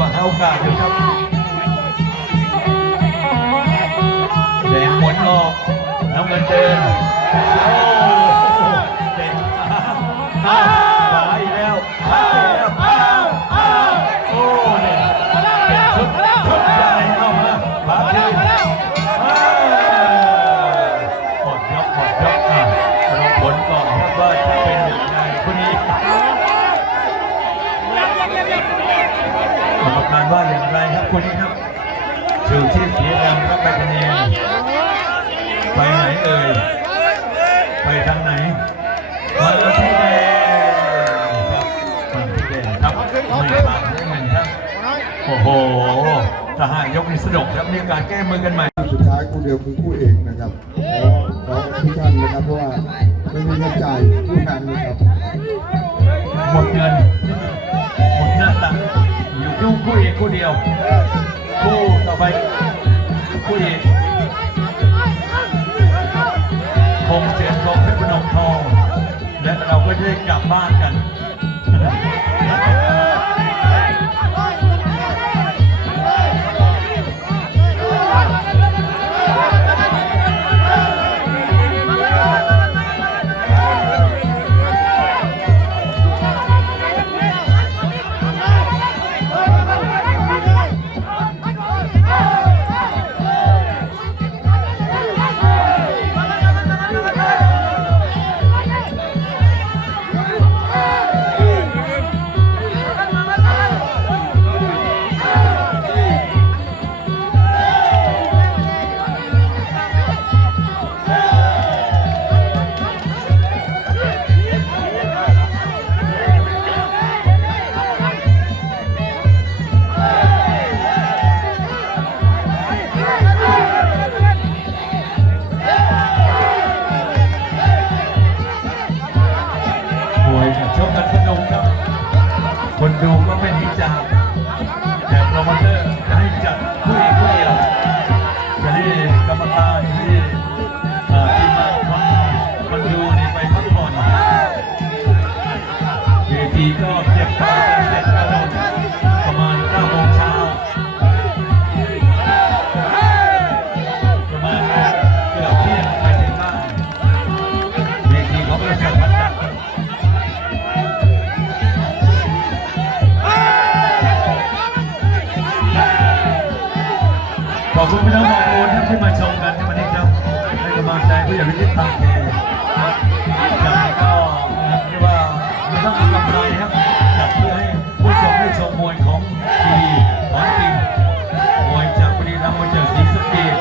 หวะให้โอกาสอยู่ครับแดงหมดออกน้ำเงินเจอ โอ้โหทหารยกนี้สนุกครับมีโอกาสแก้มือกันใหม่ สุดท้ายคู่เดียวคือคู่เอกนะครับขอขอทุกท่านนะครับเพราะว่าไม่มีเงินจ่ายผู้งานนะครับหมดเงินหมดหน้าตังค์อยู่คู่คู่เอกคู่เดียว คู่ต่อไปคู่เอกคงเสียงทองเพชรพนมทองและเราก็จะได้กลับบ้านกัน คนดูก็เป็นพิจารณ์ ไม่ต้องมีกำไรครับจัดเพื่อให้ผู้ชมได้ชมมวยของดีของจริงมวยจากบุรีรัมย์มวยจากศรีสะเกษ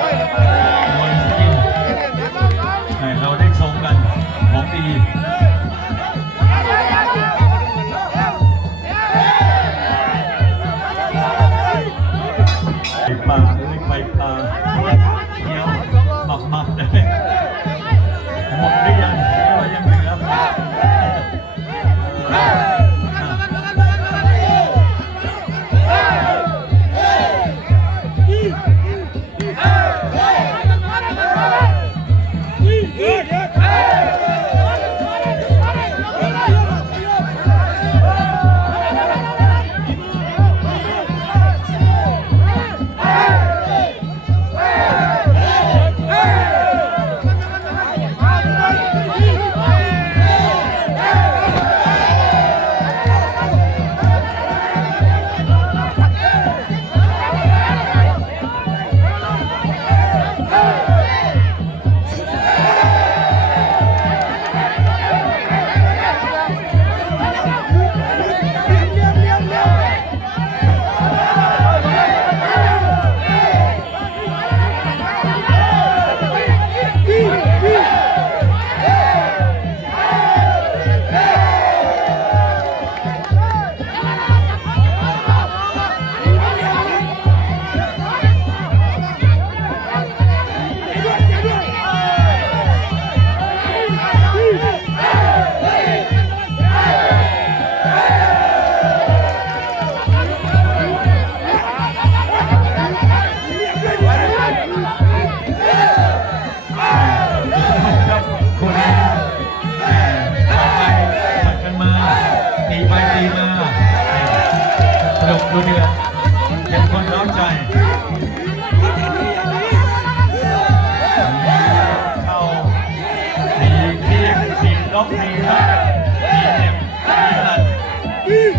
มวยสกินให้เราได้ชมกันของดีไปป่าเลยไปป่าเที่ยวหมักหมักเลย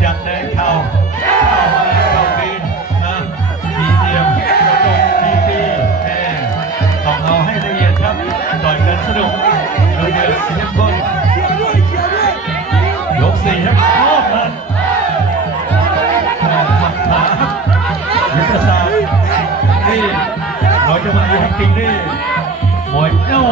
จับเดินเขาเขาดีนะมีเดียมตงมีแน่องเอาให้ละเอียดครับต่อยกันสนุกดูเดือดเข้มข้นยกสี่ครับโนหมัายุศตร์นี่เราจะมาดูให้จริงดิมวเจ้า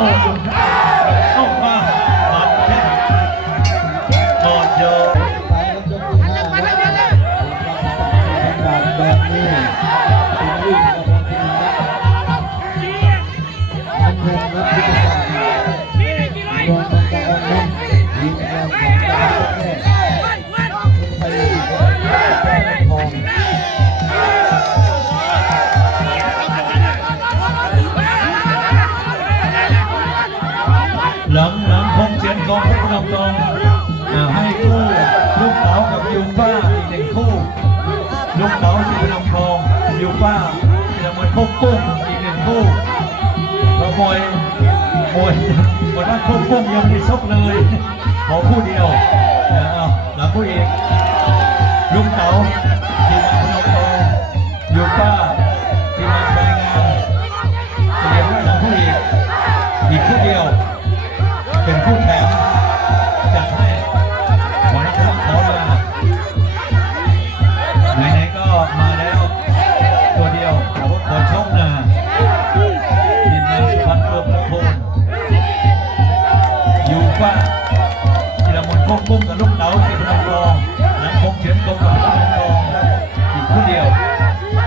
ยูฟ้าเป็นมวยพกกุ้งอีกหนึ่งคู่แล้วมวยมวยมวยนักพกกุ้งยังไม่ได้ชกเลยขอคู่เดียวเอาหลังคู่เอง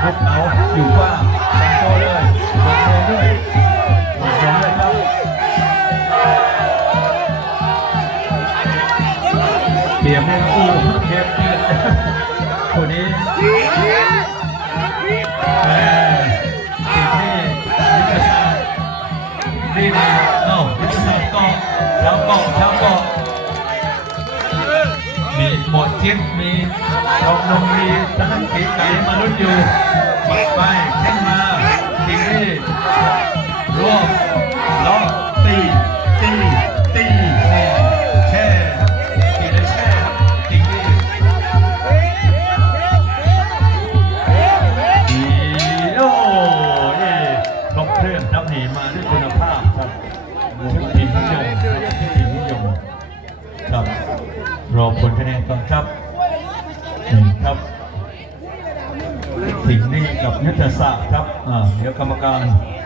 ยกเอาอยู่ว่าแต่งตัวเลยหมดแรงด้วยหมดแรงด้วยครับเตรียมให้อู้เทปคนนี้นี่นะเอ้าก็แล้วก็แล้วก็มีหมดทิศมี ตกลงมีทั้งผีไก่มนุษย์อยู่ปิดไปขึ้นมาสิ่งที่รวบ Welcome, welcome.